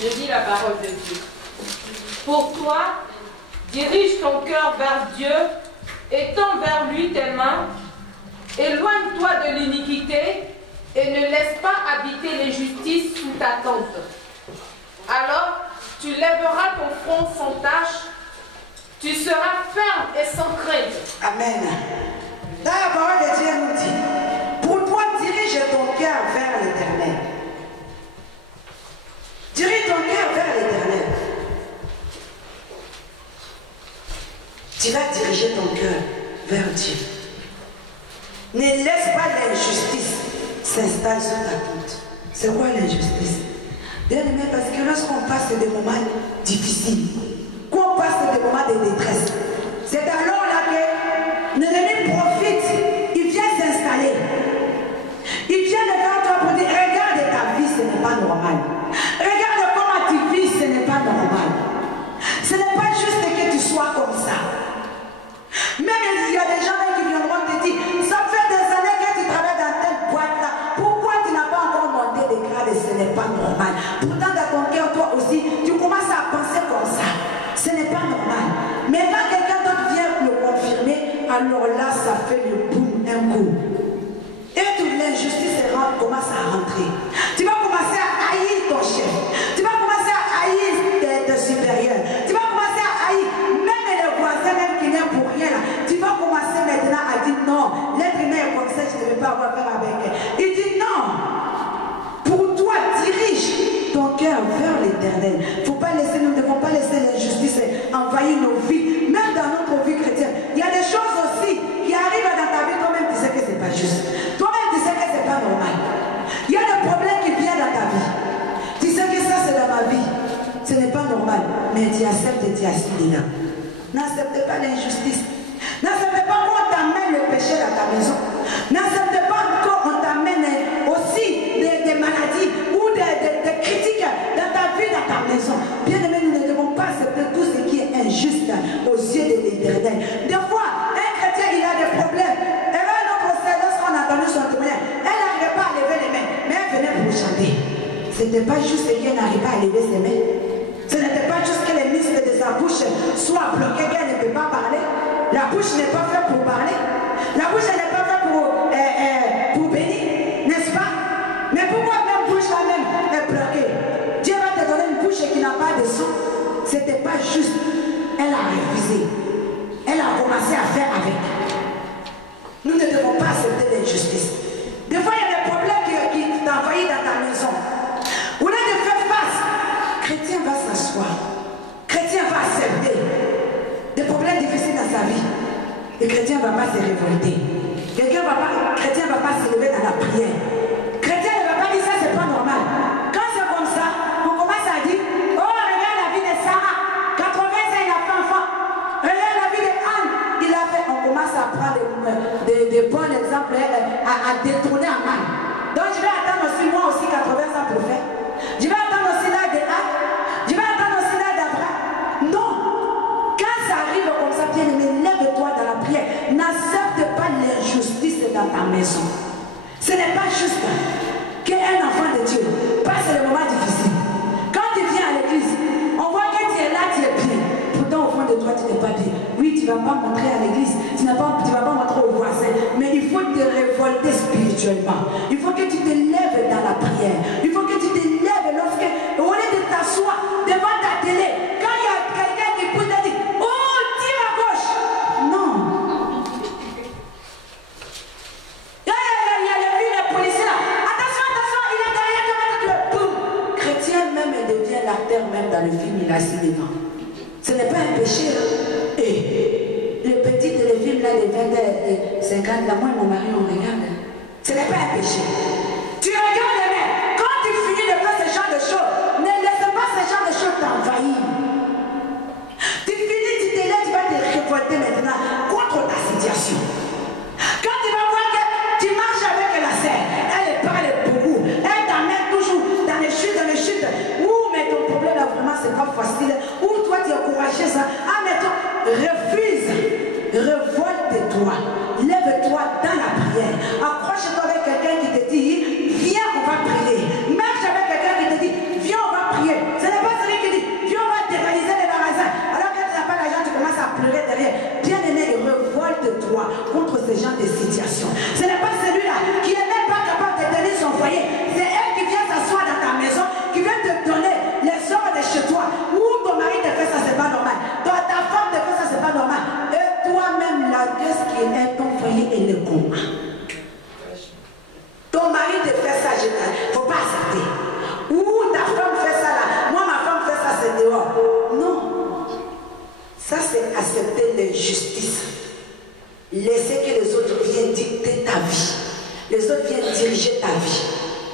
Je dis la parole de Dieu. Pour toi, dirige ton cœur vers Dieu, étends vers lui tes mains, éloigne-toi de l'iniquité et ne laisse pas habiter l'injustice sous ta tente. Alors, tu lèveras ton front sans tache, tu seras ferme et sans crainte. Amen. Dans la parole de Dieu nous dit, pour toi, dirige ton cœur vers l'Éternel. Dirige ton cœur vers l'Éternel. Tu vas diriger ton cœur vers Dieu. Ne laisse pas l'injustice s'installer sur ta tête. C'est quoi l'injustice? Bien aimé, parce que lorsqu'on passe des moments difficiles, qu'on passe des moments de détresse, c'est alors là que l'ennemi profite, il vient s'installer. Il vient devant toi pour dire, regarde ta vie, ce n'est pas normal. Regarde comment tu vis, ce n'est pas normal. Ce n'est pas juste que tu sois comme ça. Même il y a des gens qui viendront te dire, ça fait des années que tu travailles dans telle boîte-là. Pourquoi tu n'as pas encore monté des grades? Ce n'est pas normal. Pourtant, dans ton cœur, toi aussi, tu commences à penser comme ça. Ce n'est pas normal. Mais quand quelqu'un d'autre vient le confirmer, alors là, ça fait le boum, un coup. Et toute l'injustice commence à rentrer. Tu vas commencer à haïr ton chef. Tu vas commencer à haïr tes supérieurs. Tu vas commencer à haïr même les voisins, même qui n'aiment pour rien. Là. Tu vas commencer maintenant à dire non, l'être humain est comme ça, je ne vais pas avoir affaire avec elle. Il dit non. Pour toi, dirige ton cœur vers l'Éternel. Nous ne devons pas laisser l'injustice envahir nos vies, même dans notre vie chrétienne. Il y a des choses aussi qui arrivent dans ta vie, toi-même tu sais que ce n'est pas juste. Toi-même tu sais que ce n'est pas normal. Il y a des problèmes qui viennent dans ta vie. Tu sais que ça c'est dans ma vie. Ce n'est pas normal. Mais tu acceptes et tu assis dedans. N'acceptez pas l'injustice. N'acceptez pas qu'on t'amène le péché dans ta maison. N'acceptez pas qu'on t'amène aussi des maladies ou des critiques dans ta vie, dans ta maison. Bien aimé, nous ne devons pas accepter tout ce qui est injuste aux yeux de l'Éternel. Des fois, un chrétien, il a des problèmes. Et là, notre sœur, lorsqu'on a entendu son témoignage, elle n'arrivait pas à lever les mains, mais elle venait pour chanter. Ce n'était pas juste qu'elle n'arrivait pas à lever ses mains. Ce n'était pas juste que les muscles de sa bouche soient bloqués, qu'elle ne peut pas parler. La bouche n'est pas faite pour parler. La bouche n'est pas faite pour bénir, n'est-ce pas? Mais pourquoi même bouche là-même est bloquée? Dieu va te donner une bouche qui n'a pas de son. Ce n'était pas juste. Elle a refusé. Elle a commencé à faire avec. Nous ne devons pas accepter l'injustice. Des fois, il y a des problèmes qui t'envahissent dans ta maison. Au lieu de faire face, chrétien va s'asseoir. Chrétien va accepter des problèmes difficiles dans sa vie. Le chrétien ne va pas se révolter. Chrétien ne va pas se lever dans la prière. Chrétien ne va pas dire ça, c'est pas normal. Quand c'est comme ça, on commence à dire, oh, regarde la vie de Sarah, 80 ans, il a fait enfant. Regarde la vie de Anne, il a fait. On commence à prendre des bons exemples, à détourner à mal. Donc je vais attendre aussi, moi aussi, 80 ans pour faire. Je vais attendre aussi l'âge de Anne. Je vais attendre aussi l'âge d'Abraham. Non. Quand ça arrive comme ça, bien aimé, lève-toi dans la prière. N'accepte pas l'injustice dans ta maison. Ce n'est pas juste qu'un enfant de Dieu passe les moments difficiles. Quand tu viens à l'église, on voit que tu es là, tu es bien. Pourtant, au fond de toi, tu n'es pas bien. Oui, tu ne vas pas montrer à l'église, tu ne vas pas montrer aux voisins. Mais il faut te révolter spirituellement. Il faut que tu te lèves dans la prière. Il faut que tu te lèves lorsque, au lieu de t'asseoir devant ta télé, quand il y a quelqu'un qui pousse te dire, oh, tire à gauche. Non. Il y a les policiers là. Attention, il est derrière toi. Boum. Chrétien même devient l'acteur même dans le film, il est assis devant. Ce n'est pas un péché. Et les petits téléfilms là, les 20 et 50 là, moi et mon mari on regarde. Ce n'est pas un péché. Tu regardes les mains. Quand tu finis de faire ce genre de choses, ne laisse pas ce genre de choses t'envahir. Tu finis, tu te lèves, tu vas te révolter maintenant contre ta situation. Quand tu vas voir que tu marches avec la sœur, elle parle beaucoup, elle t'amène toujours dans les chutes. Ouh, mais ton problème là vraiment c'est pas facile. Ou toi tu es courageux ça. Ah mais toi, refuse, révolte-toi, lève-toi dans la prière. Accroche-toi avec quelqu'un qui te dit, viens on va laisser que les autres viennent dicter ta vie. Les autres viennent diriger ta vie.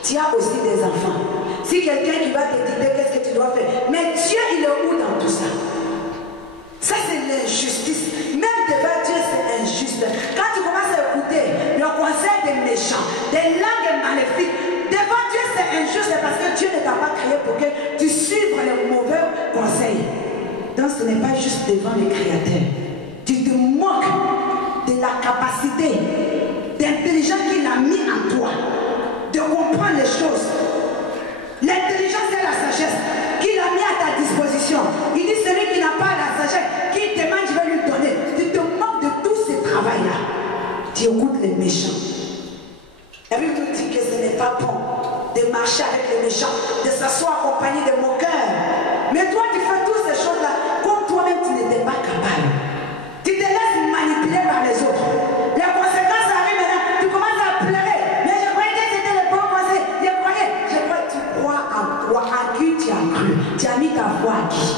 Tu as aussi des enfants. Si quelqu'un qui va te dicter qu'est-ce que tu dois faire, mais Dieu, il est où dans tout ça? Ça, c'est l'injustice. Même devant Dieu, c'est injuste. Quand tu commences à écouter le conseil des méchants, des langues maléfiques, devant Dieu, c'est injuste parce que Dieu ne t'a pas créé pour que tu suives les mauvais conseils. Donc, ce n'est pas juste devant le Créateur. Tu te moques de la capacité d'intelligence qu'il a mis en toi, de comprendre les choses. L'intelligence et la sagesse qu'il a mis à ta disposition. Il dit celui qui n'a pas la sagesse, qui demande, je vais lui donner. Tu te moques de tout ce travail-là. Tu écoutes les méchants. La Bible nous dit que ce n'est pas bon de marcher avec les méchants, de s'asseoir accompagné de moqueurs. Mais toi, tu fais toutes ces choses-là comme toi-même, tu n'étais pas capable. Tu te laisses manipuler par les autres. Les conséquences arrivent maintenant, tu commences à pleurer. Mais je croyais que c'était le bon conseil. Je crois que tu crois en toi, en qui tu as cru. Tu as mis ta foi à qui?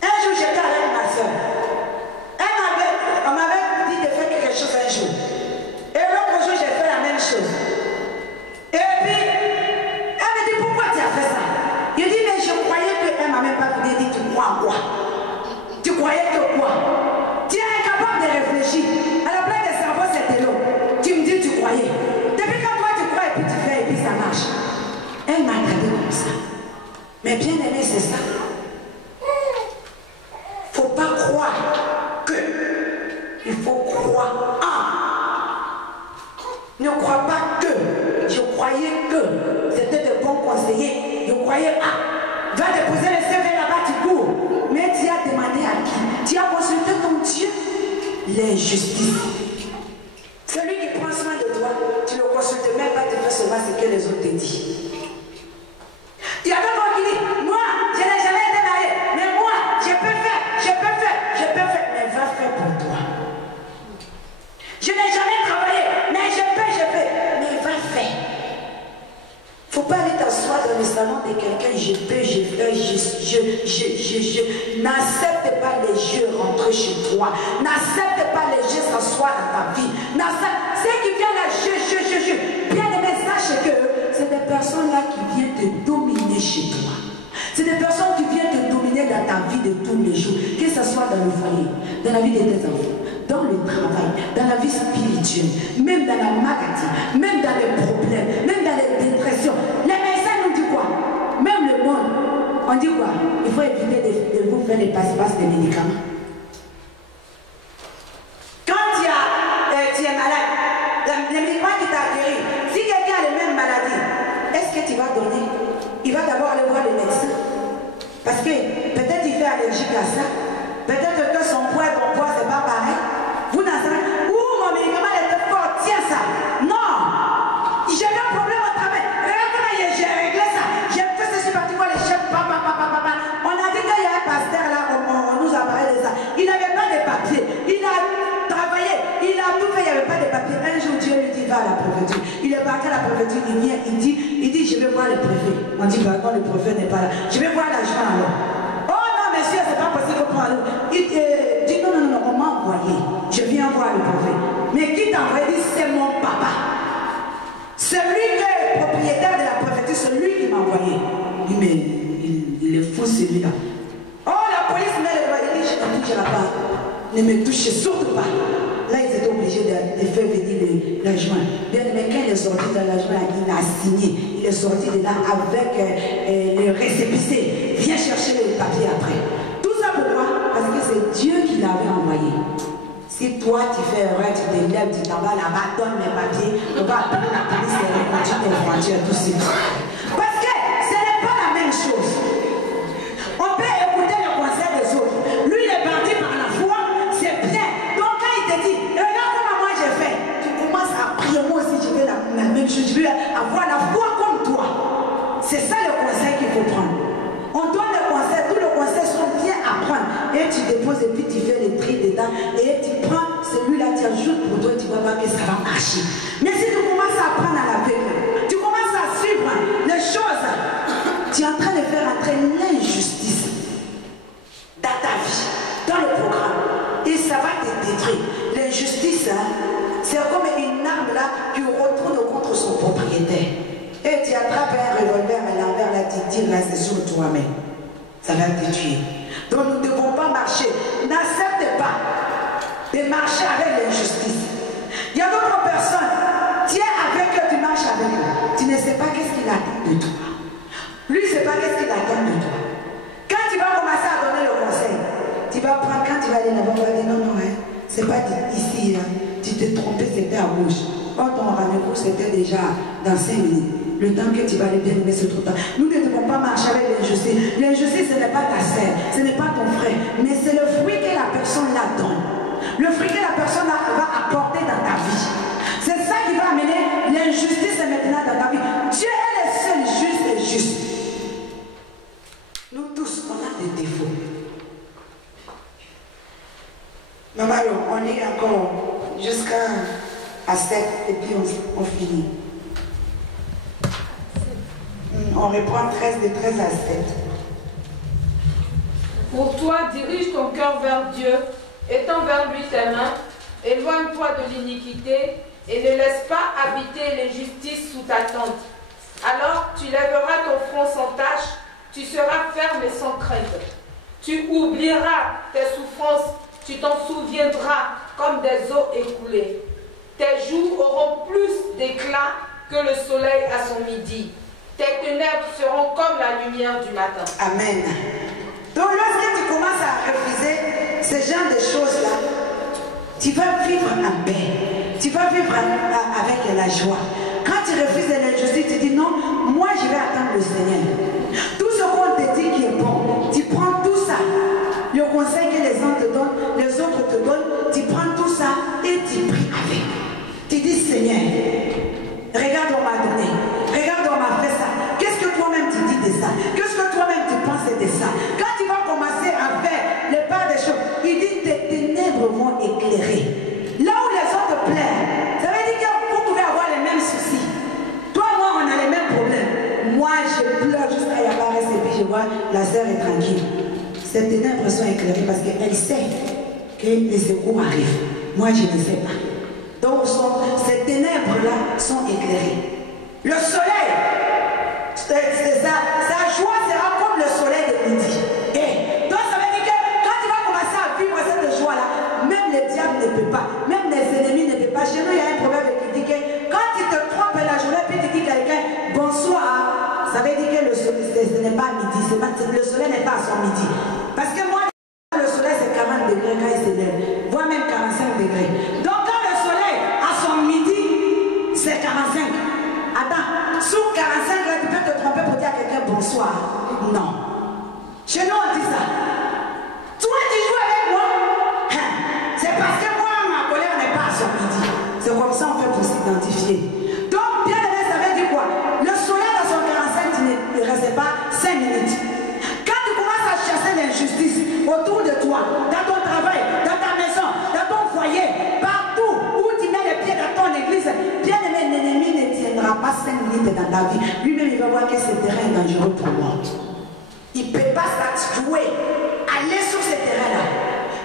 Un jour, j'étais avec ma soeur. On m'avait dit de faire quelque chose un jour. Et l'autre jour, j'ai fait la même chose. Et puis, elle me dit, pourquoi tu as fait ça? Je dis, mais je croyais qu'elle ne m'a même pas dit, tu crois en quoi? Tu croyais que quoi? Tu es incapable de réfléchir. À la place de cerveau, c'était l'eau. Tu me dis, tu croyais. Depuis quand toi, tu crois et puis tu fais et puis ça marche. Elle m'a regardé comme ça. Mais bien aimé, c'est ça. Il ne faut pas croire que. Il faut croire en. Ne crois pas que. Je croyais que. C'était de bons conseillers. Je croyais à. Va déposer le CV là-bas, tu cours. Mais tu as demandé à qui? Tu as consulté ton Dieu? L'injustice. Celui qui prend soin de toi, tu ne le consultes même pas, tu fais seulement ce que les autres te disent. Il y a d'autres qui disent, moi, je n'ai jamais été marié, mais moi, je peux faire, mais va faire pour toi. Je n'ai jamais travaillé, mais je peux, mais va faire. Il ne faut pas aller t'asseoir dans le salon de quelqu'un, je peux, n'accepte pas les jeux rentrer chez toi. N'accepte pas les jeux s'asseoir dans ta vie. Ceux qui viennent là, bien aimé, sache que c'est des personnes là qui viennent te dominer chez toi. C'est des personnes qui viennent te dominer dans ta vie de tous les jours. Que ce soit dans le foyer, dans la vie de tes enfants, dans le travail, dans la vie spirituelle, même dans la maladie, même dans les problèmes, même dans les dépressions. Les médecins nous disent quoi? Même le monde, on dit quoi? Il faut éviter de vous faire les passe-passe des médicaments. Quand tu es malade, le médicament qui t'a guéri, si quelqu'un a les mêmes maladies, est-ce que tu vas donner? Il va d'abord aller voir le médecin. Parce que peut-être il fait allergique à ça. Peut-être que son poids et ton poids, c'est pas pareil. Vous n'en savez pas. Ouh, mon médicament était fort, tiens ça. Non! J'ai eu un problème au travail. Regarde comment j'ai réglé ça. J'ai fait ceci parce que les chefs, on a dit qu'il y a un pasteur là, on nous a parlé de ça. Il n'avait pas de papier. Il a travaillé, il a tout fait, il n'y avait pas de papier. Un jour, Dieu lui dit, va à la préfecture. Il est parti à la préfecture, il vient, il dit, je vais voir le préfet. On dit, bah, non, le préfet n'est pas là. Je vais voir l'agent alors. Oh non, monsieur, c'est pas possible pour aller. Il dit, non, on m'a envoyé. Je viens voir le préfet. Mais qui t'a envoyé? Dit, c'est mon papa. Celui qui est propriétaire de la préfecture, c'est lui qui m'a envoyé. Il dit, mais il est fou celui-là. Oh, la police met le doigt. Il dit, je ne toucherai pas. Ne me touchez surtout pas. Là, ils étaient obligés de faire venir l'adjoint. Bien, mais quand il est sorti de l'adjoint, il a signé. Il est sorti de là avec le récépissé. Viens chercher le papier après. Tout ça pourquoi? Parce que c'est Dieu qui l'avait envoyé. Si toi, tu fais erreur, tu te lèves, tu t'en vas là-bas, donne mes papiers, on va appeler la police et reconduire tes frontières, tout ça. Parce que ce n'est pas la même chose. On peut écouter le conseil des autres. Lui, il est parti par la foi, c'est bien. Donc, quand il te dit, regarde comment moi j'ai fait, tu commences à prier, moi aussi, je vais la même chose, je vais avoir la foi comme toi. C'est ça le conseil qu'il faut prendre. On donne le conseil, tous les conseils sont bien à prendre. Et tu déposes et puis tu fais les tri dedans. Et tu prends celui-là, tu ajoutes pour toi, tu vas voir que ça va marcher. Mais si tu commences à apprendre à la paix, tu commences à suivre les choses, tu es en train de faire entrer l'injustice dans ta vie, dans le programme. propriétaire. Et tu attrapes un revolver à l'envers, là, tu tires, là, c'est sur toi-même. Ça va te tuer. Donc nous ne devons pas marcher. N'accepte pas de marcher avec l'injustice. Il y a d'autres personnes, tu es avec eux, tu marches avec eux. Tu ne sais pas qu'est-ce qu'il attend de toi. Lui, ne sait pas qu'est-ce qu'il attend de toi. Quand tu vas commencer à donner le conseil, tu vas prendre, quand tu vas aller là-bas, tu vas dire non, non, hein, c'est pas ici, hein, tu t'es trompé, c'était à gauche. Quand ton rendez-vous, c'était déjà dans 5 minutes. Le temps que tu vas aller bien aimer ce trop tard. Nous ne devons pas marcher avec l'injustice. L'injustice, ce n'est pas ta sœur, ce n'est pas ton frère, mais c'est le fruit que la personne la donne. Le fruit que la personne va apporter dans ta vie. C'est ça qui va amener l'injustice maintenant dans ta vie. Dieu est le seul juste et juste. Nous tous, on a des défauts. Maman, on est encore jusqu'à 7 et puis on finit. On reprend 13 de 13 à 7. Pour toi, dirige ton cœur vers Dieu, étends vers lui tes mains, éloigne-toi de l'iniquité et ne laisse pas habiter l'injustice sous ta tente. Alors tu lèveras ton front sans tache, tu seras ferme et sans crainte. Tu oublieras tes souffrances, tu t'en souviendras comme des eaux écoulées. Tes jours auront plus d'éclat que le soleil à son midi. Tes ténèbres seront comme la lumière du matin. Amen. Donc lorsque tu commences à refuser ce genre de choses-là, tu vas vivre en paix. Tu vas vivre avec la joie. Quand tu refuses l'injustice, tu dis non, moi je vais attendre le Seigneur. Tout ce qu'on te dit qui est bon, tu prends tout ça. Le conseil que les uns te donnent, les autres te donnent, tu prends tout ça et tu pries avec. Tu dis Seigneur, regarde on m'a donné, regarde on m'a fait ça. Qu'est-ce que toi-même tu dis de ça? Qu'est-ce que toi-même tu penses de ça? Quand tu vas commencer à faire les pas des choses, il dit tes ténèbres vont éclairer. Là où les autres pleurent, ça veut dire que vous pouvez avoir les mêmes soucis. Toi et moi on a les mêmes problèmes. Moi je pleure jusqu'à Yabares et puis je vois la sœur est tranquille. Ces ténèbres sont éclairées parce qu'elle sait que les secours arrivent. Moi je ne sais pas. Donc ces ténèbres-là sont éclairées. Le soleil, sa joie sera comme le soleil de midi. Et donc ça veut dire que quand tu vas commencer à vivre cette joie-là, même le diable ne peut pas, même les ennemis ne peuvent pas. Chez nous, il y a un proverbe qui dit que quand tu te trompes la journée, puis tu dis à quelqu'un bonsoir, ça veut dire que le soleil, ce n'est pas midi, le soleil n'est pas à son midi. Parce que moi, le soleil c'est 40 degrés quand il se lève, voire même 45 degrés. Donc quand le soleil à son midi, c'est 45. Attends, sous 45 là, tu peux te tromper pour dire à quelqu'un bonsoir. Non. Chez nous, on dit ça. Toi, tu joues avec moi. C'est parce que moi, ma colère n'est pas à son midi. C'est comme ça on fait pour s'identifier. Donc, bien aimé, ça veut dire quoi? Le soleil dans son 45, tu ne restes pas 5 minutes. Quand tu commences à chasser l'injustice autour de toi, dans ton travail, dans ta maison, dans ton foyer, partout où tu mets les pieds dans ton église, bien aimé, l'ennemi ne tiendra pas 5 minutes dans ta vie. Lui-même, il va voir que ce terrain est dangereux pour moi. Il ne peut pas s'attirer, aller sur ce terrain-là.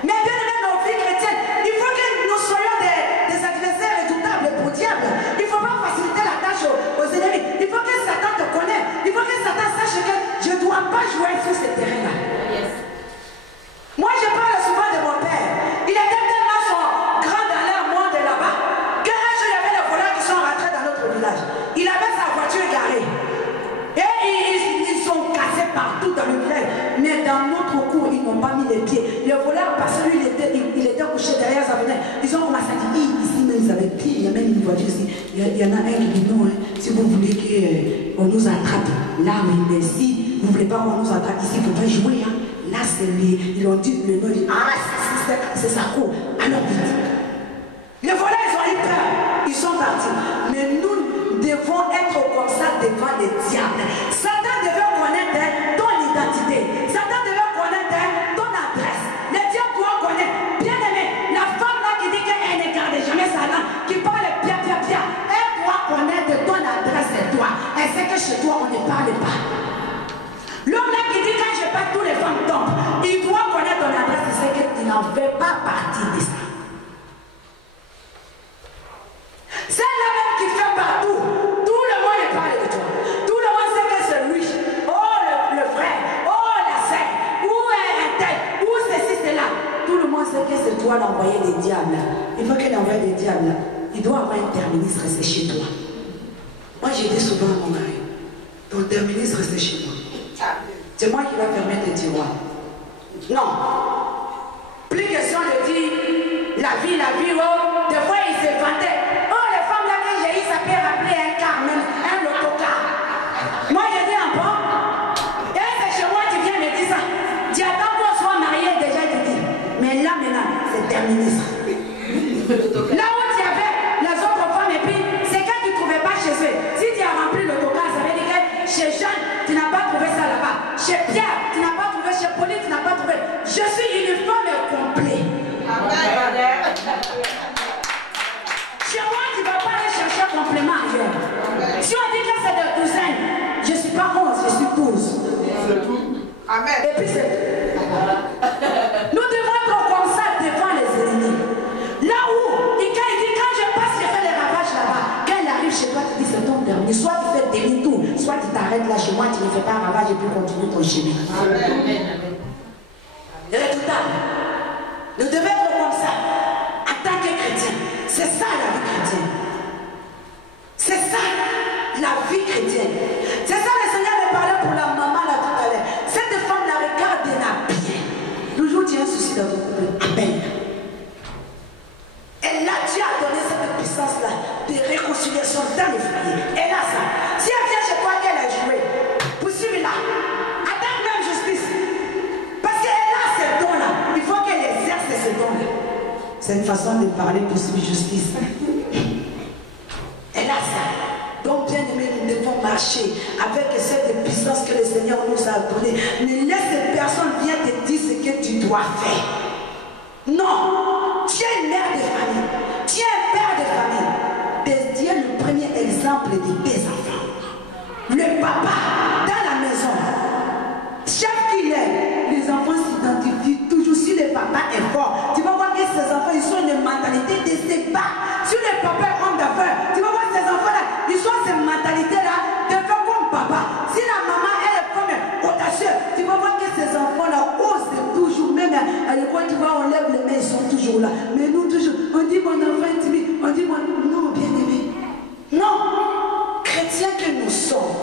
Mais bien aimé, nos vies chrétiennes, il faut que nous soyons des adversaires redoutables pour le diable. Il ne faut pas faciliter la tâche aux ennemis. Il faut que Satan te connaisse. Il faut que Satan sache que je ne dois pas jouer sur ce terrain-là. Yes. Moi, je parle souvent de mon père. Il était tellement grand dans l'air, moi, de là-bas, qu'un jour, il y avait les voleurs qui sont rentrés dans notre village. Il avait sa voiture garée. Et ils sont cassés partout dans le village. Mais dans notre cour, ils n'ont pas mis les pieds. Les voleurs, parce que lui, il était couché derrière sa fenêtre. Ils ont commencé à dire, ici même, ils avaient pied. Il y a même une voiture ici. Il y en a un qui dit non, hein, si vous voulez qu'on nous attrape, là, oui, mais si vous ne voulez pas qu'on nous attrape ici, il ne faut pas jouer. Hein. Là, c'est lui. Ils ont dit le nom, c'est sa cour. Alors, vite. Les voleurs, ils ont eu peur. Ils sont partis. Mais nous devons être comme ça devant les diables. Satan devait connaître ton identité. Satan devait connaître ton adresse. Les diables doivent connaître. Bien aimé, la femme là qui dit qu'elle ne garde jamais sa langue, qui parle bien, elle doit connaître ton adresse et toi. Elle sait que chez toi, on ne parle pas. L'homme là qui dit quand je parle, tous les femmes tombent. Il doit connaître ton adresse. Il sait qu'il n'en fait pas partie de ça. Celle-là même qui fait partout, tous doit envoyer des diables. Il faut qu'elle envoie des diables. Il doit avoir un terminus resté chez toi. Moi, j'ai dit souvent à mon mari, ton terminus resté chez moi. C'est moi qui vais fermer tes tiroirs. Non. Plus question de dire la vie, oh. Des fois, il se vantait. Oh, les femmes là que j'ai eu, ça peut rappeler un car, même un autocar. Moi, j'ai dit un bon. Et c'est chez moi, tu viens me dire ça. Tu attends qu'on soit marié déjà, tu dis. Mais là, maintenant, c'est terminé ça. Là où tu avais les autres femmes, et puis, c'est quand tu ne trouvais pas chez eux. Si tu as rempli l'autocar, ça veut dire que chez Jeanne, tu n'as pas trouvé ça là-bas. Chez Pierre, tu n'as pas trouvé. Chez Pauline, tu n'as pas trouvé. Je suis uniforme et complet. Chez moi, tu ne vas pas aller chercher un complément ailleurs. Si on dit que c'est de douzaine, je ne suis pas 11, je suis 12. C'est tout. Amen. Et puis c'est tout. Nous devons être comme ça devant les ennemis. Là où, quand il dit, quand je passe, je fais les ravages là-bas. Quand il arrive chez toi, tu dis c'est ton dernier. Soit tu fais demi-tour, soit tu t'arrêtes là chez moi, tu ne fais pas un ravage et puis continue ton chemin. Amen. Résultat, nous devons être comme ça en tant que chrétiens. C'est ça la vie chrétienne. C'est ça la vie chrétienne. C'est ça le Seigneur me parlait pour la maman là tout à l'heure. Cette femme la regarde bien. Toujours tu as un souci dans ton couple. Amen. Et là Dieu a donné cette puissance là de réconciliation dans le foyer. Et là ça, si elle vient chez toi qu'elle a joué, poursuis-la. Attends même justice. Parce qu'elle a ces dons-là. Il faut qu'elle exerce ces dons-là. C'est une façon de parler pour suivre justice. Elle a ça. Donc, bien aimé, nous devons marcher avec cette puissance que le Seigneur nous a donnée. Ne laisse personne venir te dire ce que tu dois faire. Non. Tu es une mère de famille. Tu es un père de famille. Tu es le premier exemple de tes enfants. Le papa dans la maison. Chaque qu'il est, les enfants s'identifient toujours. Si le papa est fort, tu vas voir que ces enfants, ils ont une mentalité de se battre. Si le papa est homme d'affaires, tu vas voir ces enfants-là, ils ont cette mentalité-là de faire comme papa. Si la maman, elle est comme audacieuse, tu vas voir que ces enfants-là osent toujours, même à l'école, tu vois, on lève les mains, ils sont toujours là. Mais nous, toujours, on dit mon enfant est timide, on dit mon... Non, bien aimé. Non. Chrétiens que nous sommes.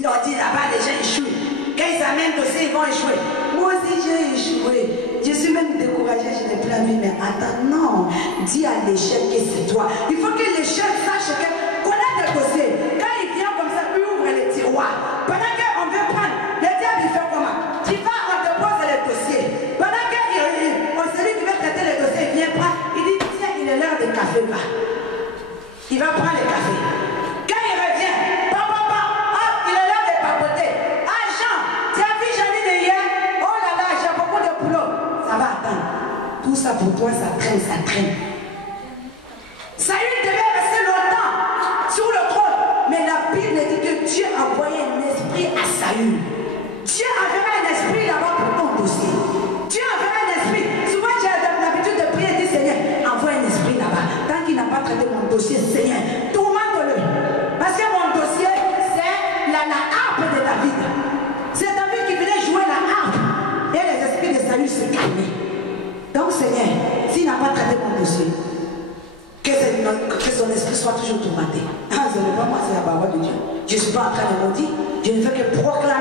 On dit là-bas, les gens échouent. Quand ils amènent aussi, ils vont échouer. Moi aussi, j'ai échoué. Je suis même découragée, je n'ai plus envie. Mais attends, non. Dis à l'échec que c'est toi. Il faut que l'échec sache que connaît tes dossiers. Quand il vient comme ça, il ouvre les tiroirs. Pendant qu'on veut prendre, le diable, il fait comment? Tu vas, on te pose les dossiers. Pendant qu'on celui qui veut traiter les dossiers, il vient prendre. Il dit, tiens, il est l'heure de café, va. Il va prendre le café. Quand il revient, tout ça pour toi, ça traîne, ça traîne. Saül devait rester longtemps sur le trône. Mais la Bible dit que Dieu a envoyé un esprit à Saül. Dieu enverra un esprit là-bas pour ton dossier. Dieu enverra un esprit. Souvent, j'ai l'habitude de prier et dire, Seigneur, envoie un esprit là-bas. Tant qu'il n'a pas traité mon dossier, Seigneur, tourmente-le. Parce que mon dossier, c'est la harpe de David. C'est David qui venait jouer la harpe. Et les esprits de Saül se calmaient. Donc, Seigneur, s'il n'a pas traité mon dossier, que son esprit soit toujours tourmenté. Ah, ce n'est pas moi, c'est la parole de Dieu. Je ne suis pas en train de maudire. Je ne fais que proclamer